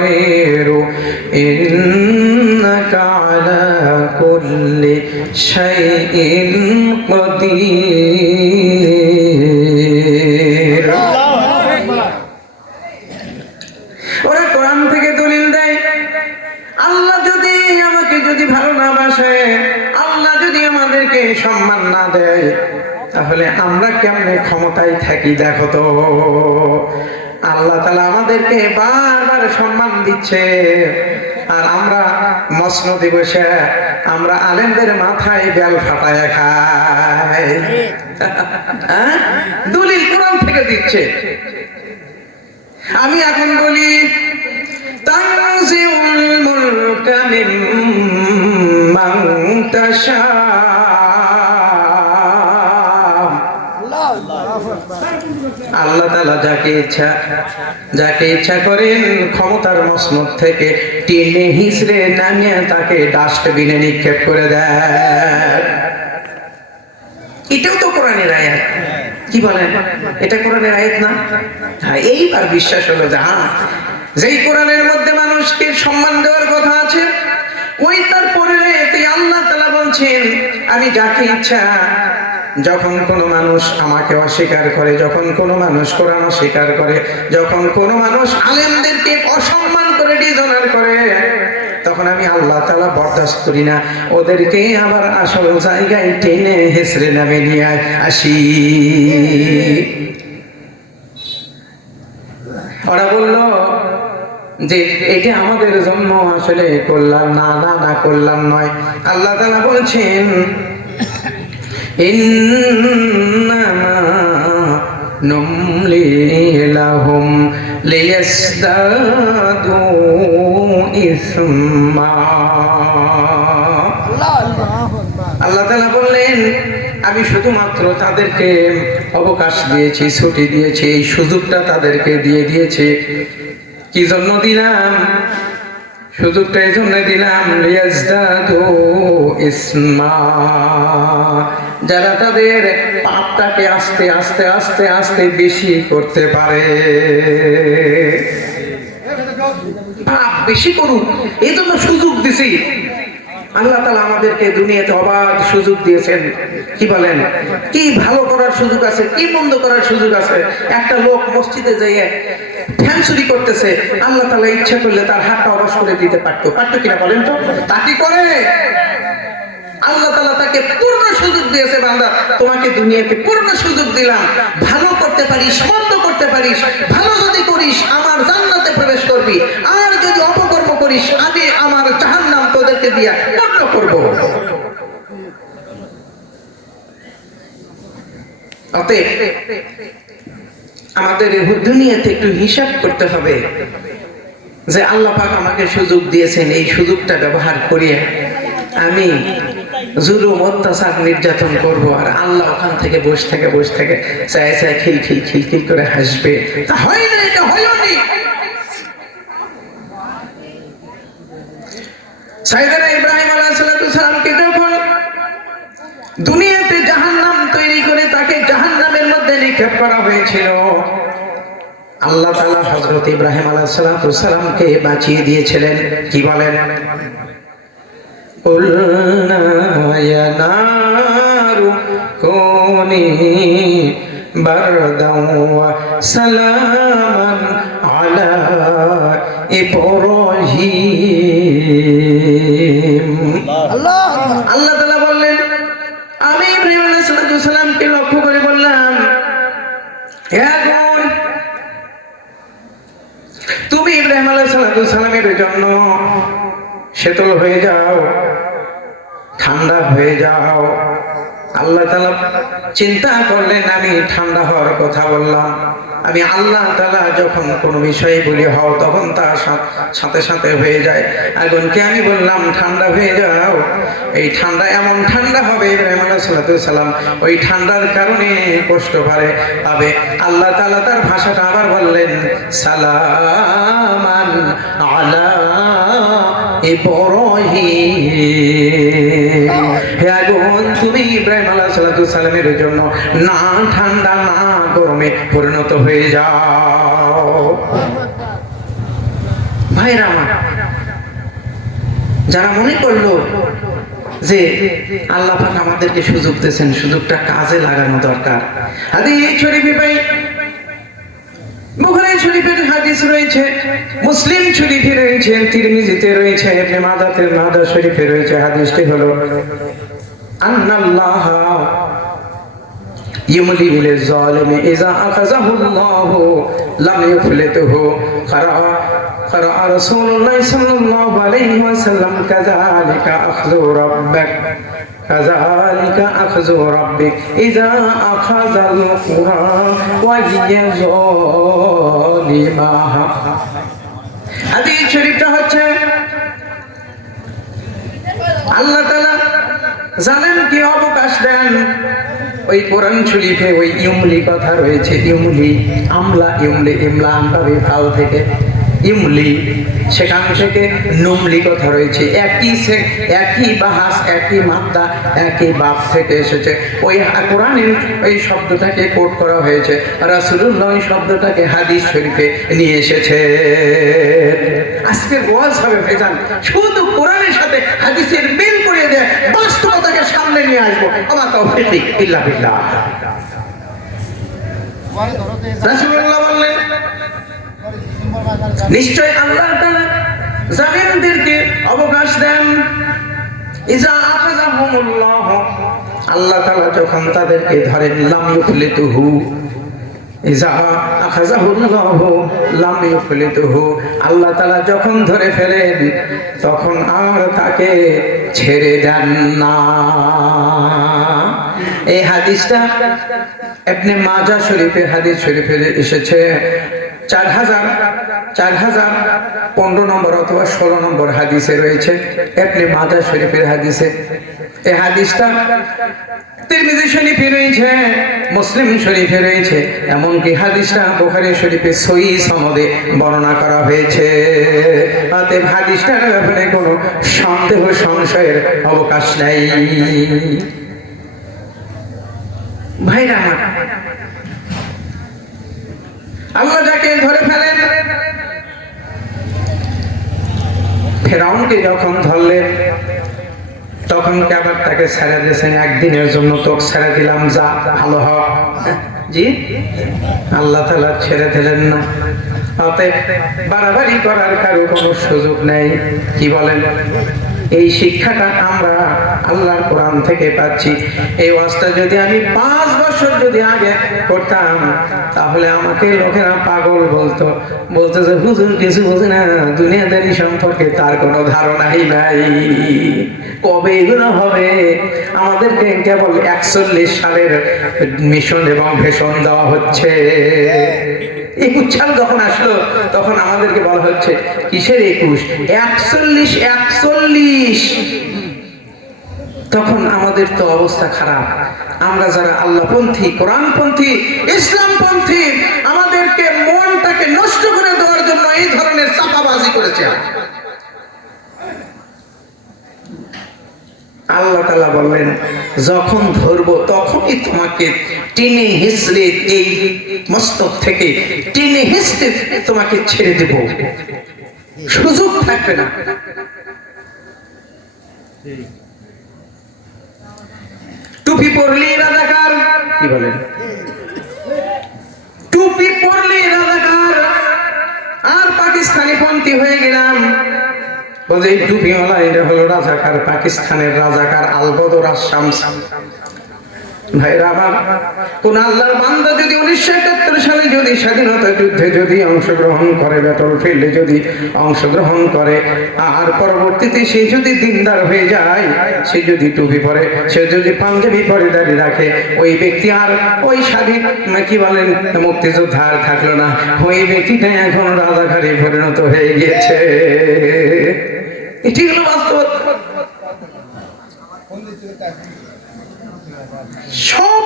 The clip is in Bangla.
الخير إنك على كل شيء قدير ওরা কোরআন থেকে দলিল দেয় আল্লাহ যদি আমাকে যদি ভালো না বাসে, আল্লাহ যদি আমাদেরকে সম্মান না দেয়, তাহলে আমরা কেমনে ক্ষমতায় থাকি দেখো তো। আল্লাহ তাআলা আমাদেরকে বারবার সম্মান দিচ্ছে, আর আমরা মসনদে বসে আমরা আলেমদের মাথায় বেল ফাটায় খাই। দলিল কোরআন থেকে দিচ্ছে। আমি এখন বলি তানজিউল মুলকা মিম্মান তাশা, আল্লাহ তাআলা যাকে ইচ্ছা করেন ক্ষমতার মসনদ থেকে টেনে হিঁচড়ে নামিয়ে তাকে ডাস্টবিনে নিক্ষেপ করে দেয়। এটাও তো কোরআনের আয়াত। কি বলেন, এটা কোরআনের আয়াত না? হ্যাঁ, এইবার বিশ্বাস হলো যে হ্যাঁ, যেই কোরআনের মধ্যে মানুষকে সম্মান দেওয়ার কথা আছে, ওই তারপরে আল্লাহ তাআলা বলছেন আমি যাকে ইচ্ছা, যখন কোনো মানুষ আমাকে অস্বীকার করে, যখন কোনো মানুষ কোরআন অস্বীকার করে, যখন কোনো মানুষ আলেমদেরকে অসম্মান করে ডিজনার করে, তখন আমি আল্লাহ তাআলা বরদাস্ত করি না, ওদেরকে আবার আসল জায়গায় টেনে হেসড়ে নামে নিয়ে আসি। ওরা বলল যে এটা আমাদের জন্য আসলে কল্যাণ না, না না কল্যাণ নয়। আল্লাহ তাআলা বলছেন ইন্নামা নুমলি লাহুম লিয়াসদাদু ইসমা। আল্লাহ তাআলা বললেন আমি শুধুমাত্র তাদেরকে অবকাশ দিয়েছি, ছুটি দিয়েছি, এই সুযোগটা তাদেরকে দিয়ে দিয়েছি। কি জন্য দিলাম? সুযোগটা এই জন্য দিলাম লিয়াজদাদু ইসমা, যারা তাদের পাপটাকে আস্তে আস্তে আস্তে আস্তে বেশি করতে পারে। পাপ বেশি করুক, এই জন্য সুযোগ দিছি। আল্লাহ তাআলা আমাদেরকে দুনিয়াতে অবাধ সুযোগ দিয়েছেন। কি বলেন, কি ভালো করার সুযোগ আছে, কি মন্দ করার সুযোগ আছে। একটা লোক মসজিদে যাইয়ে ধ্যান চুরি করতেছে, আল্লাহ তাআলা ইচ্ছা করলে তার হাতটা অবশ করে দিতে পারতো কিনা বলেন তো? তা কি করে? আল্লাহ তাআলা তাকে পূর্ণ সুযোগ দিয়েছে, বান্দা তোমাকে দুনিয়াতে পূর্ণ সুযোগ দিলাম, ভালো করতে পারিস, মন্দ করতে পারিস। ভালো যদি করিস আমার জান্নাতে প্রবেশ করবি, আর যদি অপকর্ম করিস আমি আমার জাহান্নাম তোদেরকে দিয়া পূর্ণ করব। অতএব আমাদের দুনিয়াতে একটু হিসাব করতে হবে যে আল্লাহ পাক আমাকে সুযোগ দিয়েছেন, এই সুযোগটা ব্যবহার করিয়ে আমি জুলুম অত্যাচার নির্যাতন করব, আর আল্লাহ ওখান থেকে বসে থেকে চায় খিলখিল করে হাসবে। তা হয় না, এটা হয়নি। সাইয়েদনা ইব্রাহিম আলাইহিস সালামকে যখন দুনিয়াতে জাহান্নাম তৈরি করে তাকে জাহান্নামের মধ্যে নিক্ষেপ করা হয়েছিল, আল্লাহ তাআলা হযরত ইব্রাহিম আলাইহিস সালামকে বাঁচিয়ে দিয়েছিলেন। কি বলেন? কুলনা ইয়া নারু কুনি বারদান ওয়া সালামান আলা ইব্রাহিম। আল্লাহ তাআলা বললেন, আমি ইব্রাহিম আলাইহিস সালামকে লক্ষ্য করে বললাম, হে আগুন, তুমি ইব্রাহিম আলাইহিস সালামের জন্য শীতল হয়ে যাও, ঠান্ডা হয়ে যাও। আল্লাহ তাআলা চিন্তা করলেন আমি ঠান্ডা হওয়ার কথা বললাম। আমি আল্লাহ তাআলা যখন কোনো বিষয় বলি হও, তখন তার সাথে সাথে হয়ে যায়। আগুনকে আমি বললাম ঠান্ডা হয়ে যাও। এই ঠান্ডা এমন ঠান্ডা হবে, ইব্রাহিম আলাইহিস সালাম ওই ঠান্ডার কারণে কষ্ট পাবে। আল্লাহ তাআলা তার ভাষাটা আবার বললেন, সালামান আলা ইব্রাহিম। হে আগুন, তুমি ইব্রাহিম আলাইহিস সালামের জন্য না ঠান্ডা না গরমে পরিণত হয়ে যাও। ভাইরা আমার, যারা মনে করলো যে আল্লাহ পাক আমাদেরকে সুযোগ দিয়েছেন, সুযোগটা কাজে লাগানো দরকার। হাদিস শরীফে ভাই, বুখারী শরীফের হাদিস রয়েছে, মুসলিম শরীফে রয়েছে, তিরমিজিতে রয়েছে, ইবনে মাজাহ শরীফে রয়েছে। হাদিসটি হলো আন্নাল্লাহ ইউমলি লিল যালিমি ইযা আখাযাহু আল্লাহু লাম ইফলিতুহু। قرأ رسول الله صلى الله عليه وسلم كذلك أخذ ربك إذا أخذ القرى وهي ظالمة। হাদিস শরীফটা হচ্ছে আল্লাহ তাআলা জালেমকে অবকাশ দেন। ওই কোরআন শরীফে ওই ইউমলি কথা রয়েছে, ইউমলি আমলা, ইউমলি ইমলা আনবে ফাল থেকে ইমলি, সেখান থেকে নুমলি কথা রয়েছে। একই বাহাস, একই মাত্রা, একই বাপ থেকে এসেছে। ওই কোরআনের ওই শব্দটাকে কোট করা হয়েছে, রাসূলুল্লাহ ওই শব্দটাকে হাদিস শরীফে নিয়ে এসেছে। আজকের ওয়াজ হবে ভাইজান শুধু কোরআনের সাথে হাদিসের মিল করে দেয়, বাস্তবতাকে সামনে নিয়ে আসবো। আমার তাওফীক ইল্লা বিল্লাহ। রাসূলুল্লাহ বললেন, নিশ্চয় আল্লাহ তাআলা জালিমদেরকে অবকাশ দেন। ইজা আখাযাহুমুল্লাহ, আল্লাহ তাআলা যখন তাদেরকে ধরেন, লাম ইফলিতুহু, ইজা আখাযাহুল্লাহ লাম ইফলিতুহু, আল্লাহ তাআলা যখন ধরে ফেলেন তখন আর তাকে ছেড়ে দেন না। এই হাদিসটা ইবনে মাজাহ শরীফে হাদিস শরীফে এসেছে 4015 নম্বর অথবা 16 নম্বর হাদিসে রয়েছে, ইবনে মাজাহ শরীফের হাদিসে। এই হাদিসটা তিরমিজি শরীফে রয়েছে, মুসলিম শরীফে রয়েছে, এমনকি হাদিসটা বুখারী শরীফে সহিহ সনদে বর্ণনা করা হয়েছে। অতএব হাদিসটার ব্যাপারে কোনো সন্দেহ সংশয়ের অবকাশ নাই। ভাইরা আমার, আল্লাহ যাকে ধরে ফেলেন, ফেরাউনকে যখন ধরলেন তখন কে আবার তাকে ছেড়ে দিয়েছেন, একদিনের জন্য তোকে ছেড়ে দিলাম, যা ভালো হ। জি, আল্লাহ তাআলা ছেড়ে দিলেন না। অতএব বাড়াবাড়ি করার কারো কোনো সুযোগ নেই। কি বলেন? এই শিক্ষাটা আমরা আল্লাহর কোরআন থেকে পাচ্ছি। এই ওয়াজটা যদি আমি 5 বছর যদি আগে করতাম তাহলে আমাকে লোকেরা পাগল বলতো যে হুজুর কিছু বোঝে না, দুনিয়াদারি সম্পর্কে তার কোনো ধারণাই নাই। কবে এগুলো হবে? আমাদেরকে কেবল 41 সালের মিশন এবং ভেষণ দেওয়া হচ্ছে। 21 সাল যখন আসলো তখন আমাদেরকে বলা হচ্ছে কিসের 21? 41 তখন আমাদের তো অবস্থা খারাপ। আমরা যারা আল্লাহপন্থী, কোরআনপন্থী, ইসলামপন্থী, আমাদেরকে মনটাকে নষ্ট করে দেওয়ার জন্য এই ধরনের চাপাবাজি করেছে। আল্লাহ তাআলা বললেন, যখন ধরবো তখনই তোমাকে টেনে হিঁচড়ে এই মস্তক থেকে টেনে হিঁচড়ে তোমাকে ছেড়ে দেব, সুযোগ থাকবে না। টুপি পরলে রাজাকার, কি বলেন? টুপি পরলে রাজাকার, আর পাকিস্তানি পন্থী হয়ে গেলাম। বলে টুপিওয়ালা এটা হলো রাজাকার, পাকিস্তানের রাজাকার আল-বদর আশ-শামস। ভাইরা আমার, কোন আল্লাহর বান্দা যদি 1971 সালে যদি স্বাধীনতা যুদ্ধে যদি অংশগ্রহণ করে, ব্যাটল ফিল্ডে যদি অংশগ্রহণ করে, আর পরবর্তীতে সে যদি দিনদার হয়ে যায়, সে যদি টুপি পরে, সে যদি পাঞ্জাবি পরে দাঁড়িয়ে রাখে, ওই ব্যক্তি আর ওই স্বাধীন কি বলেন মুক্তিযোদ্ধা আর থাকলো না। ওই ব্যক্তিটা এখন রাজাকারে পরিণত হয়ে গিয়েছে। এটি হলো বাস্তব। সব